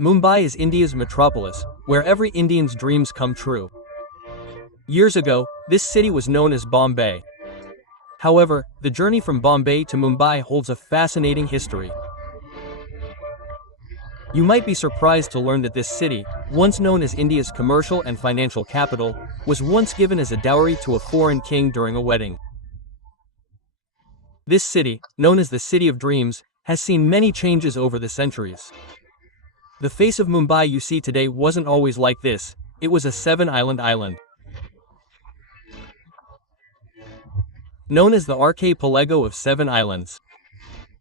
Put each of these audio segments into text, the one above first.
Mumbai is India's metropolis, where every Indian's dreams come true. Years ago, this city was known as Bombay. However, the journey from Bombay to Mumbai holds a fascinating history. You might be surprised to learn that this city, once known as India's commercial and financial capital, was once given as a dowry to a foreign king during a wedding. This city, known as the City of Dreams, has seen many changes over the centuries. The face of Mumbai you see today wasn't always like this. It was a seven-island island. Known as the archipelago of 7 islands.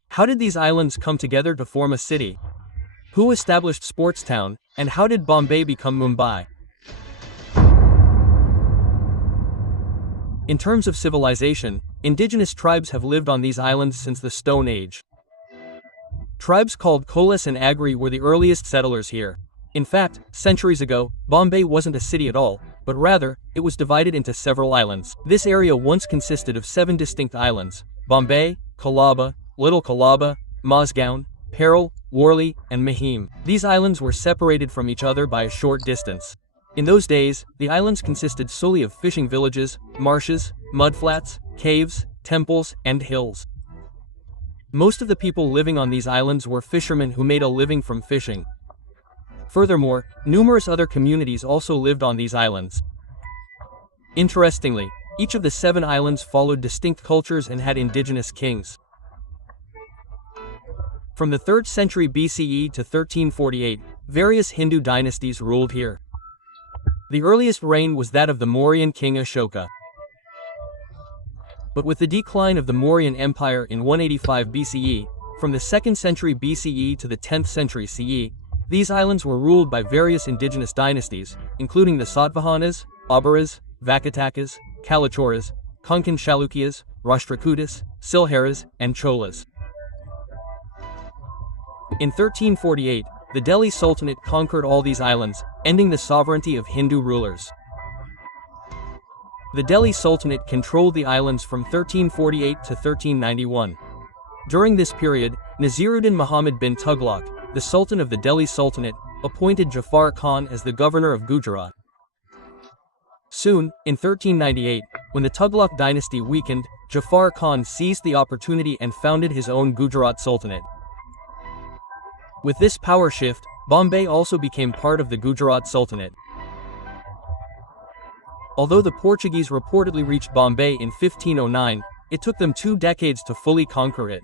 How did these islands come together to form a city? Who established Sports Town, and how did Bombay become Mumbai? In terms of civilization, indigenous tribes have lived on these islands since the Stone Age. Tribes called Kolas and Agri were the earliest settlers here. In fact, centuries ago, Bombay wasn't a city at all, but rather, it was divided into several islands. This area once consisted of 7 distinct islands: Bombay, Colaba, Little Colaba, Mazgaon, Parel, Worli, and Mahim. These islands were separated from each other by a short distance. In those days, the islands consisted solely of fishing villages, marshes, mudflats, caves, temples, and hills. Most of the people living on these islands were fishermen who made a living from fishing. Furthermore, numerous other communities also lived on these islands. Interestingly, each of the 7 islands followed distinct cultures and had indigenous kings. From the 3rd century BCE to 1348, various Hindu dynasties ruled here. The earliest reign was that of the Mauryan king Ashoka. But with the decline of the Mauryan Empire in 185 BCE, from the 2nd century BCE to the 10th century CE, these islands were ruled by various indigenous dynasties, including the Satavahanas, Abhiras, Vakatakas, Kalachoras, Konkan Chalukyas, Rashtrakutas, Silharas, and Cholas. In 1348, the Delhi Sultanate conquered all these islands, ending the sovereignty of Hindu rulers. The Delhi Sultanate controlled the islands from 1348 to 1391. During this period, Naziruddin Muhammad bin Tughlaq, the Sultan of the Delhi Sultanate, appointed Jafar Khan as the governor of Gujarat. Soon, in 1398, when the Tughlaq dynasty weakened, Jafar Khan seized the opportunity and founded his own Gujarat Sultanate. With this power shift, Bombay also became part of the Gujarat Sultanate. Although the Portuguese reportedly reached Bombay in 1509, it took them 2 decades to fully conquer it.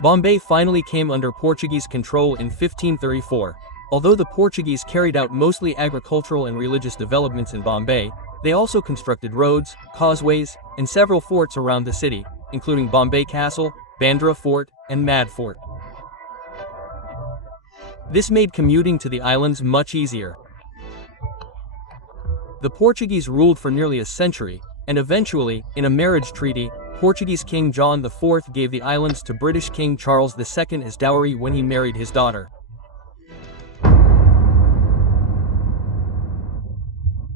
Bombay finally came under Portuguese control in 1534. Although the Portuguese carried out mostly agricultural and religious developments in Bombay, they also constructed roads, causeways, and several forts around the city, including Bombay Castle, Bandra Fort, and Mad Fort. This made commuting to the islands much easier. The Portuguese ruled for nearly a century, and eventually, in a marriage treaty, Portuguese King John IV gave the islands to British King Charles II as dowry when he married his daughter.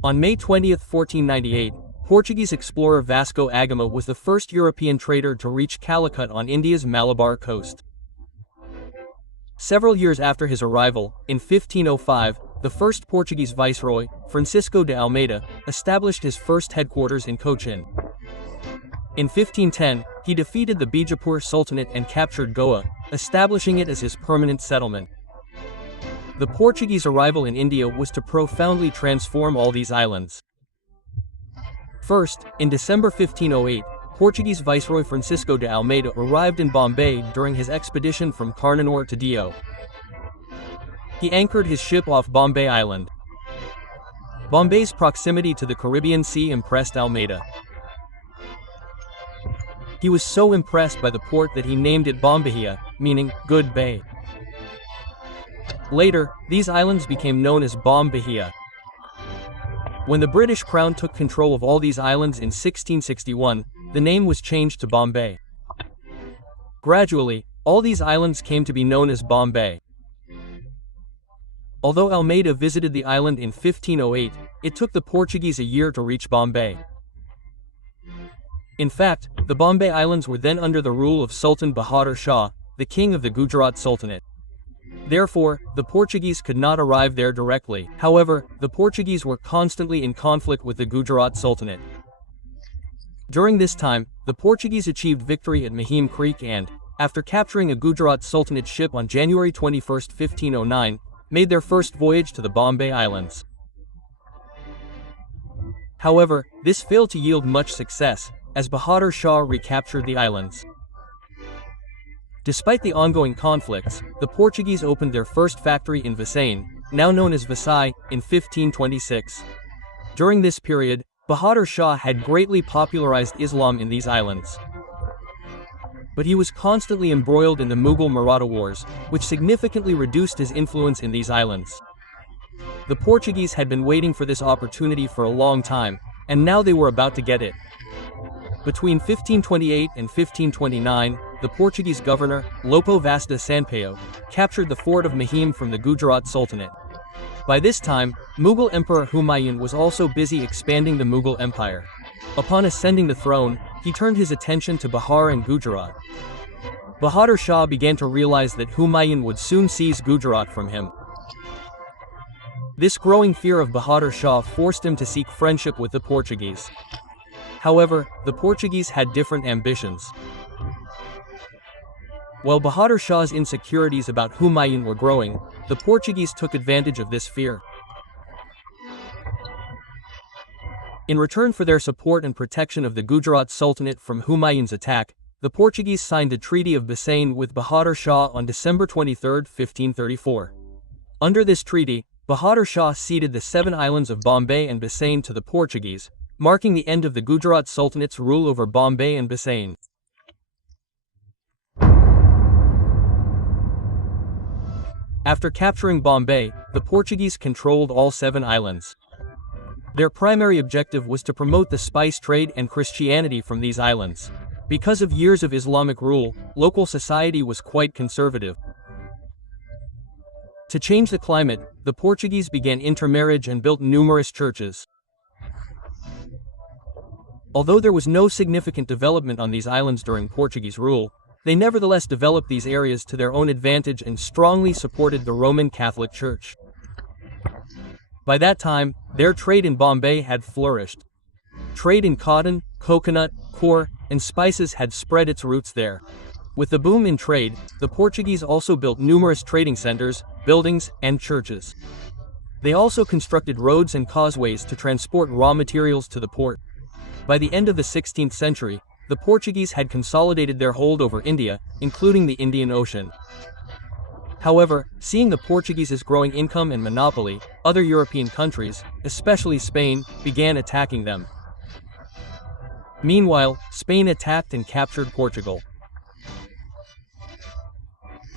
On May 20, 1498, Portuguese explorer Vasco da Gama was the first European trader to reach Calicut on India's Malabar coast. Several years after his arrival, in 1505, the first Portuguese viceroy, Francisco de Almeida, established his first headquarters in Cochin. In 1510, he defeated the Bijapur Sultanate and captured Goa, establishing it as his permanent settlement. The Portuguese arrival in India was to profoundly transform all these islands. First, in December 1508, Portuguese Viceroy Francisco de Almeida arrived in Bombay during his expedition from Carnanore to Dio. He anchored his ship off Bombay Island. Bombay's proximity to the Caribbean Sea impressed Almeida. He was so impressed by the port that he named it Bombahia, meaning Good Bay. Later, these islands became known as Bombahia. When the British Crown took control of all these islands in 1661, the name was changed to Bombay. Gradually, all these islands came to be known as Bombay. Although Almeida visited the island in 1508, it took the Portuguese a year to reach Bombay. In fact, the Bombay Islands were then under the rule of Sultan Bahadur Shah, the king of the Gujarat Sultanate. Therefore, the Portuguese could not arrive there directly. However, the Portuguese were constantly in conflict with the Gujarat Sultanate. During this time, the Portuguese achieved victory at Mahim Creek and, after capturing a Gujarat Sultanate ship on January 21, 1509, made their first voyage to the Bombay Islands. However, this failed to yield much success, as Bahadur Shah recaptured the islands. Despite the ongoing conflicts, the Portuguese opened their first factory in Visayne, now known as Visay, in 1526. During this period, Bahadur Shah had greatly popularized Islam in these islands. But he was constantly embroiled in the Mughal-Maratha wars, which significantly reduced his influence in these islands. The Portuguese had been waiting for this opportunity for a long time, and now they were about to get it. Between 1528 and 1529, the Portuguese governor, Lopo Vaz de Sampaio, captured the fort of Mahim from the Gujarat Sultanate. By this time, Mughal Emperor Humayun was also busy expanding the Mughal Empire. Upon ascending the throne, he turned his attention to Bihar and Gujarat. Bahadur Shah began to realize that Humayun would soon seize Gujarat from him. This growing fear of Bahadur Shah forced him to seek friendship with the Portuguese. However, the Portuguese had different ambitions. While Bahadur Shah's insecurities about Humayun were growing, the Portuguese took advantage of this fear. In return for their support and protection of the Gujarat Sultanate from Humayun's attack, the Portuguese signed the Treaty of Bassein with Bahadur Shah on December 23, 1534. Under this treaty, Bahadur Shah ceded the 7 islands of Bombay and Bassein to the Portuguese, marking the end of the Gujarat Sultanate's rule over Bombay and Bassein. After capturing Bombay, the Portuguese controlled all 7 islands. Their primary objective was to promote the spice trade and Christianity from these islands. Because of years of Islamic rule, local society was quite conservative. To change the climate, the Portuguese began intermarriage and built numerous churches. Although there was no significant development on these islands during Portuguese rule, they nevertheless developed these areas to their own advantage and strongly supported the Roman Catholic Church. By that time, their trade in Bombay had flourished. Trade in cotton, coconut, coir, and spices had spread its roots there. With the boom in trade, the Portuguese also built numerous trading centers, buildings, and churches. They also constructed roads and causeways to transport raw materials to the port. By the end of the 16th century, the Portuguese had consolidated their hold over India, including the Indian Ocean. However, seeing the Portuguese's growing income and monopoly, other European countries, especially Spain, began attacking them. Meanwhile, Spain attacked and captured Portugal.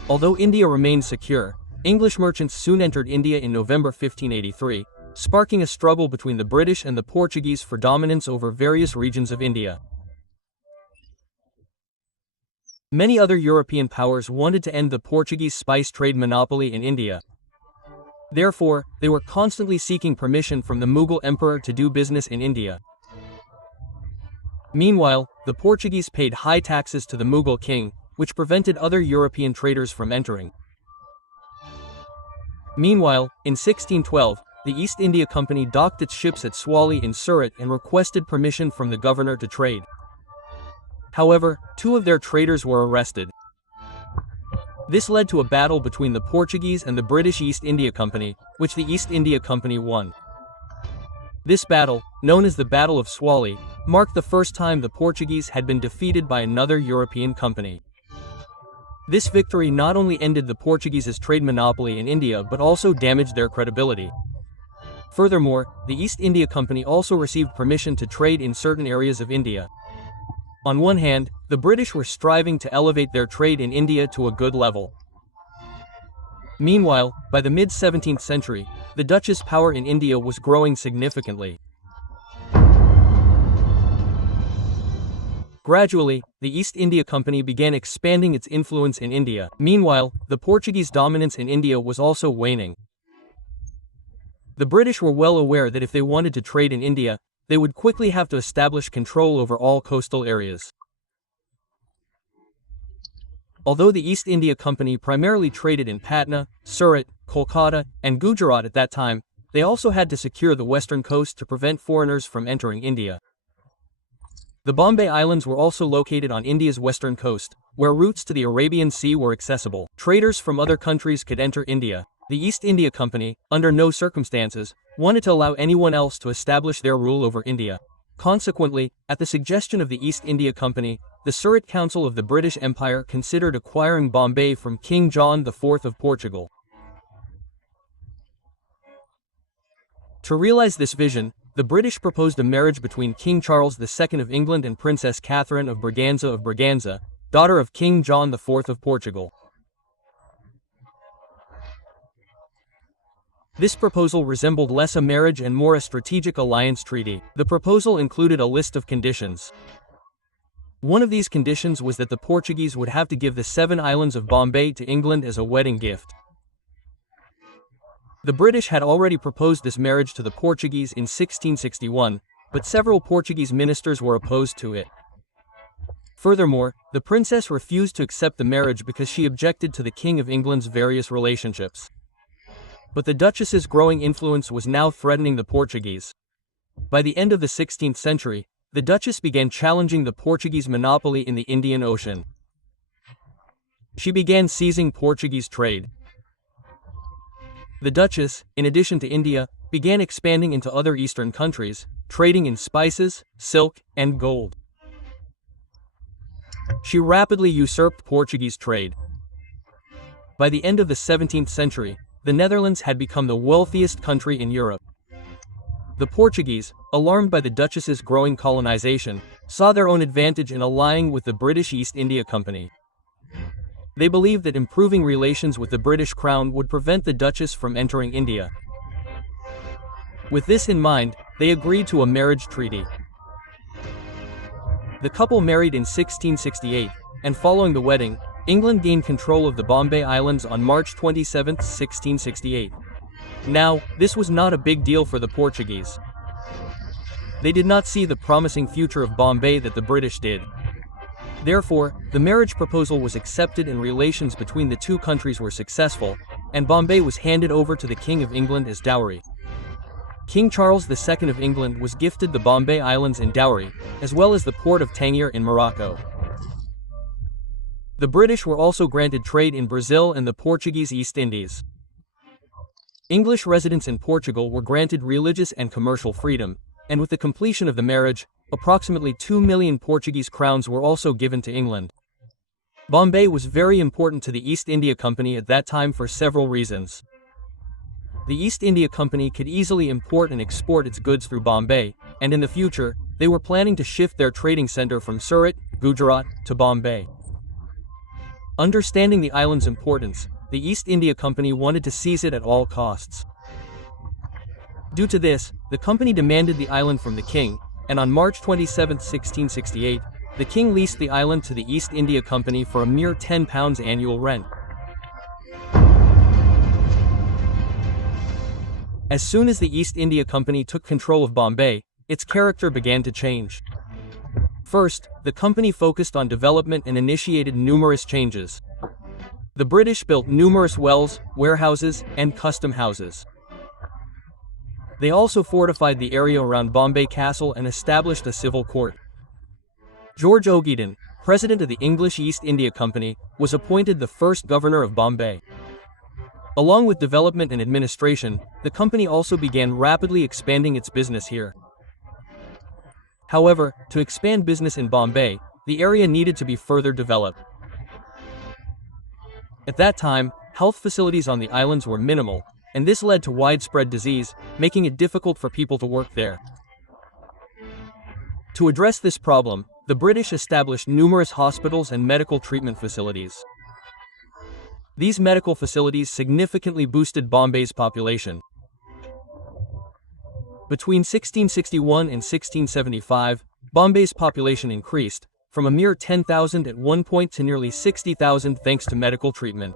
Although India remained secure, English merchants soon entered India in November 1583, sparking a struggle between the British and the Portuguese for dominance over various regions of India. Many other European powers wanted to end the Portuguese spice trade monopoly in India. Therefore, they were constantly seeking permission from the Mughal emperor to do business in India. Meanwhile, the Portuguese paid high taxes to the Mughal king, which prevented other European traders from entering. Meanwhile, in 1612, the East India Company docked its ships at Swali in Surat and requested permission from the governor to trade. However, 2 of their traders were arrested. This led to a battle between the Portuguese and the British East India Company, which the East India Company won. This battle, known as the Battle of Swali, marked the first time the Portuguese had been defeated by another European company. This victory not only ended the Portuguese's trade monopoly in India but also damaged their credibility. Furthermore, the East India Company also received permission to trade in certain areas of India. On one hand, the British were striving to elevate their trade in India to a good level. Meanwhile, by the mid-17th century, the Dutch's power in India was growing significantly. Gradually, the East India Company began expanding its influence in India. Meanwhile, the Portuguese dominance in India was also waning. The British were well aware that if they wanted to trade in India, they would quickly have to establish control over all coastal areas. Although the East India Company primarily traded in Patna, Surat, Kolkata, and Gujarat at that time, they also had to secure the western coast to prevent foreigners from entering India. The Bombay Islands were also located on India's western coast, where routes to the Arabian Sea were accessible. Traders from other countries could enter India. The East India Company, under no circumstances, wanted to allow anyone else to establish their rule over India. Consequently, at the suggestion of the East India Company, the Surat Council of the British Empire considered acquiring Bombay from King John IV of Portugal. To realize this vision, the British proposed a marriage between King Charles II of England and Princess Catherine of Braganza, daughter of King John IV of Portugal. This proposal resembled less a marriage and more a strategic alliance treaty. The proposal included a list of conditions. One of these conditions was that the Portuguese would have to give the 7 islands of Bombay to England as a wedding gift. The British had already proposed this marriage to the Portuguese in 1661, but several Portuguese ministers were opposed to it. Furthermore, the princess refused to accept the marriage because she objected to the King of England's various relationships. But the Duchess's growing influence was now threatening the Portuguese. By the end of the 16th century, the Duchess began challenging the Portuguese monopoly in the Indian Ocean. She began seizing Portuguese trade. The Duchess, in addition to India, began expanding into other eastern countries, trading in spices, silk, and gold. She rapidly usurped Portuguese trade. By the end of the 17th century, the Netherlands had become the wealthiest country in Europe. The Portuguese, alarmed by the Duchess's growing colonization, saw their own advantage in allying with the British East India Company. They believed that improving relations with the British Crown would prevent the Duchess from entering India. With this in mind, they agreed to a marriage treaty. The couple married in 1668, and following the wedding, England gained control of the Bombay Islands on March 27, 1668. Now, this was not a big deal for the Portuguese. They did not see the promising future of Bombay that the British did. Therefore, the marriage proposal was accepted and relations between the two countries were successful, and Bombay was handed over to the King of England as dowry. King Charles II of England was gifted the Bombay Islands in dowry, as well as the port of Tangier in Morocco. The British were also granted trade in Brazil and the Portuguese East Indies. English residents in Portugal were granted religious and commercial freedom, and with the completion of the marriage, approximately 2 million Portuguese crowns were also given to England. Bombay was very important to the East India Company at that time for several reasons. The East India Company could easily import and export its goods through Bombay, and in the future, they were planning to shift their trading center from Surat, Gujarat, to Bombay. Understanding the island's importance, the East India Company wanted to seize it at all costs. Due to this, the company demanded the island from the king, and on March 27, 1668, the king leased the island to the East India Company for a mere £10 annual rent. As soon as the East India Company took control of Bombay, its character began to change. First, the company focused on development and initiated numerous changes. The British built numerous wells, warehouses, and custom houses. They also fortified the area around Bombay Castle and established a civil court. George Ogden, president of the English East India Company, was appointed the first governor of Bombay. Along with development and administration, the company also began rapidly expanding its business here. However, to expand business in Bombay, the area needed to be further developed. At that time, health facilities on the islands were minimal, and this led to widespread disease, making it difficult for people to work there. To address this problem, the British established numerous hospitals and medical treatment facilities. These medical facilities significantly boosted Bombay's population. Between 1661 and 1675, Bombay's population increased, from a mere 10,000 at one point to nearly 60,000 thanks to medical treatment.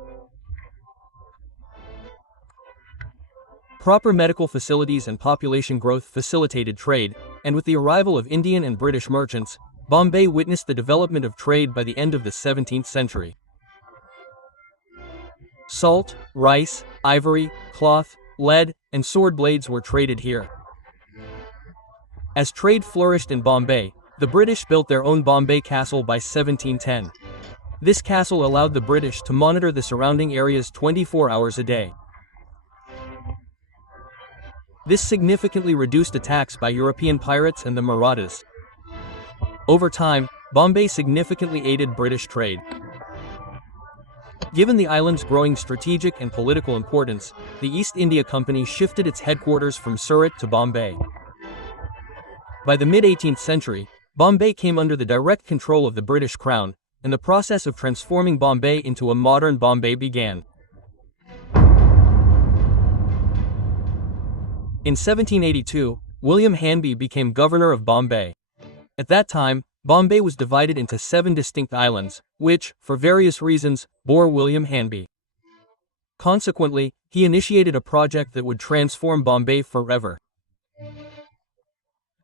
Proper medical facilities and population growth facilitated trade, and with the arrival of Indian and British merchants, Bombay witnessed the development of trade by the end of the 17th century. Salt, rice, ivory, cloth, lead, and sword blades were traded here. As trade flourished in Bombay, the British built their own Bombay Castle by 1710. This castle allowed the British to monitor the surrounding areas 24 hours a day. This significantly reduced attacks by European pirates and the Marathas. Over time, Bombay significantly aided British trade. Given the island's growing strategic and political importance, the East India Company shifted its headquarters from Surat to Bombay. By the mid-18th century, Bombay came under the direct control of the British Crown, and the process of transforming Bombay into a modern Bombay began. In 1782, William Hanby became governor of Bombay. At that time, Bombay was divided into 7 distinct islands, which, for various reasons, bore William Hanby. Consequently, he initiated a project that would transform Bombay forever.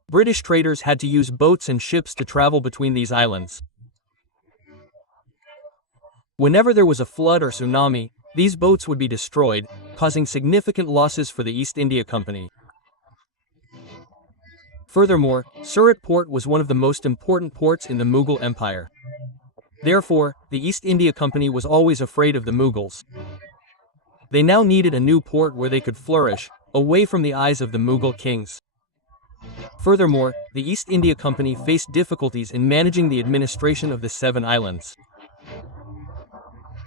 British traders had to use boats and ships to travel between these islands. Whenever there was a flood or tsunami, these boats would be destroyed, causing significant losses for the East India Company. Furthermore, Surat port was one of the most important ports in the Mughal Empire. Therefore, the East India Company was always afraid of the Mughals. They now needed a new port where they could flourish, away from the eyes of the Mughal kings. Furthermore, the East India Company faced difficulties in managing the administration of the 7 islands.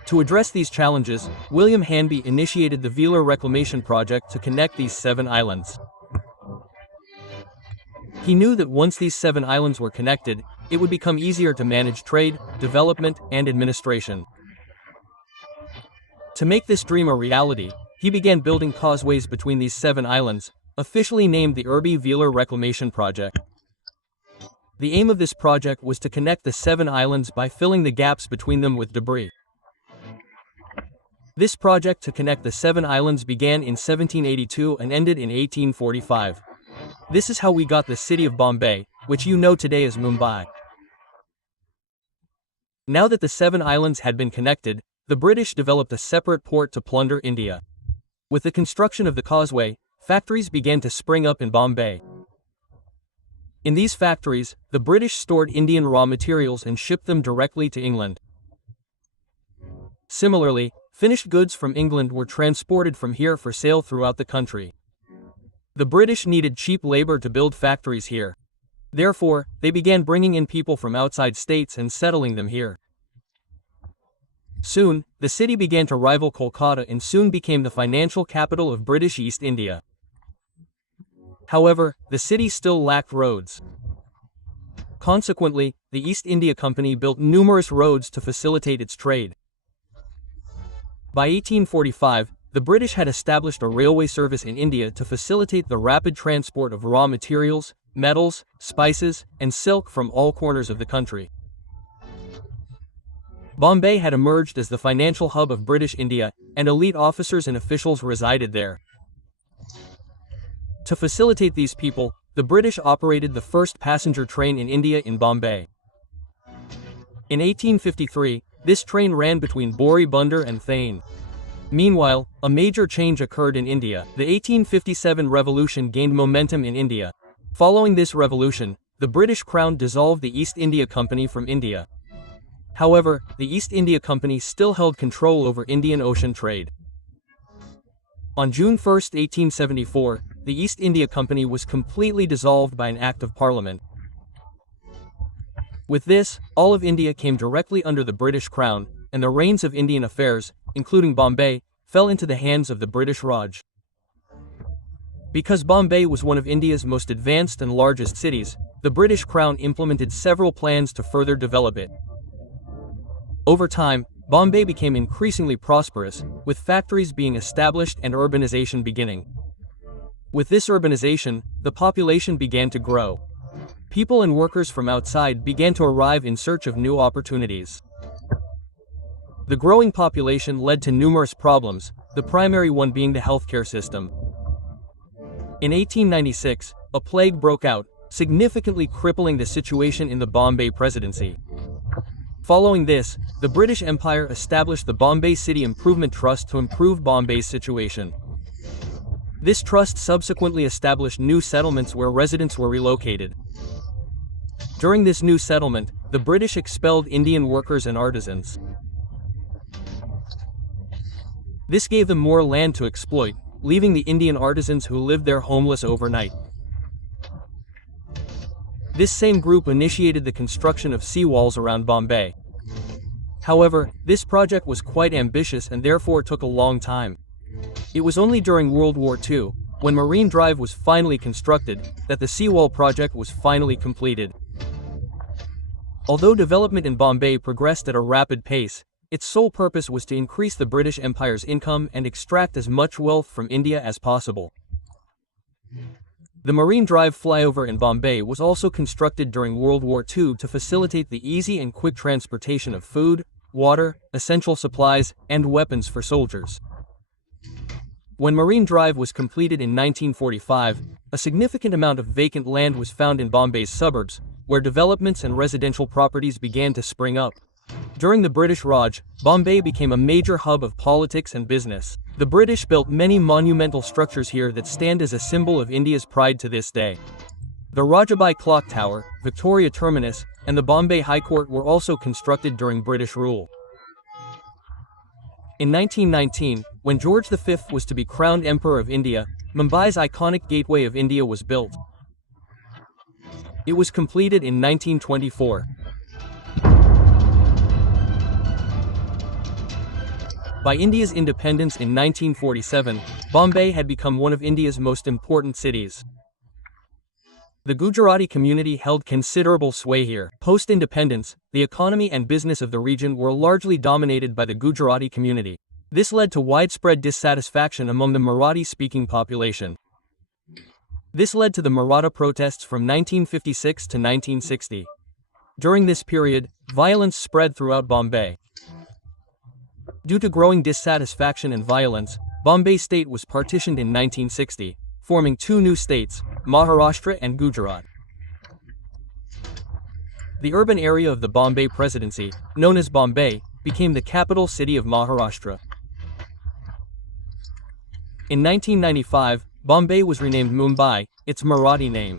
To address these challenges, William Hanby initiated the Velar Reclamation Project to connect these 7 islands. He knew that once these 7 islands were connected, it would become easier to manage trade, development, and administration. To make this dream a reality, he began building causeways between these 7 islands, officially named the Urbi Velar Reclamation Project. The aim of this project was to connect the 7 islands by filling the gaps between them with debris. This project to connect the 7 islands began in 1782 and ended in 1845. This is how we got the city of Bombay, which you know today as Mumbai. Now that the 7 islands had been connected, the British developed a separate port to plunder India. With the construction of the causeway, factories began to spring up in Bombay. In these factories, the British stored Indian raw materials and shipped them directly to England. Similarly, finished goods from England were transported from here for sale throughout the country. The British needed cheap labor to build factories here. Therefore, they began bringing in people from outside states and settling them here. Soon, the city began to rival Kolkata and soon became the financial capital of British East India. However, the city still lacked roads. Consequently, the East India Company built numerous roads to facilitate its trade. By 1845, the British had established a railway service in India to facilitate the rapid transport of raw materials, metals, spices, and silk from all corners of the country. Bombay had emerged as the financial hub of British India, and elite officers and officials resided there. To facilitate these people, the British operated the first passenger train in India in Bombay. In 1853, this train ran between Bori Bunder and Thane. Meanwhile, a major change occurred in India. The 1857 revolution gained momentum in India. Following this revolution, the British Crown dissolved the East India Company from India. However, the East India Company still held control over Indian Ocean trade. On June 1, 1874, the East India Company was completely dissolved by an Act of Parliament. With this, all of India came directly under the British Crown, and the reins of Indian affairs, including Bombay, fell into the hands of the British Raj. Because Bombay was one of India's most advanced and largest cities, the British Crown implemented several plans to further develop it. Over time, Bombay became increasingly prosperous, with factories being established and urbanization beginning. With this urbanization, the population began to grow. People and workers from outside began to arrive in search of new opportunities. The growing population led to numerous problems, the primary one being the healthcare system. In 1896, a plague broke out, significantly crippling the situation in the Bombay Presidency. Following this, the British Empire established the Bombay City Improvement Trust to improve Bombay's situation. This trust subsequently established new settlements where residents were relocated. During this new settlement, the British expelled Indian workers and artisans. This gave them more land to exploit, leaving the Indian artisans who lived there homeless overnight. This same group initiated the construction of seawalls around Bombay. However, this project was quite ambitious and therefore took a long time. It was only during World War II, when Marine Drive was finally constructed, that the seawall project was finally completed. Although development in Bombay progressed at a rapid pace, its sole purpose was to increase the British Empire's income and extract as much wealth from India as possible. The Marine Drive flyover in Bombay was also constructed during World War II to facilitate the easy and quick transportation of food, water, essential supplies, and weapons for soldiers. When Marine Drive was completed in 1945, a significant amount of vacant land was found in Bombay's suburbs, where developments and residential properties began to spring up. During the British Raj, Bombay became a major hub of politics and business. The British built many monumental structures here that stand as a symbol of India's pride to this day. The Rajabai Clock Tower, Victoria Terminus, and the Bombay High Court were also constructed during British rule. In 1919, when George V was to be crowned Emperor of India, Mumbai's iconic Gateway of India was built. It was completed in 1924. By India's independence in 1947, Bombay had become one of India's most important cities. The Gujarati community held considerable sway here. Post-independence, the economy and business of the region were largely dominated by the Gujarati community. This led to widespread dissatisfaction among the Marathi-speaking population. This led to the Maratha protests from 1956 to 1960. During this period, violence spread throughout Bombay. Due to growing dissatisfaction and violence, Bombay state was partitioned in 1960, forming two new states, Maharashtra and Gujarat. The urban area of the Bombay Presidency, known as Bombay, became the capital city of Maharashtra. In 1995, Bombay was renamed Mumbai, its Marathi name.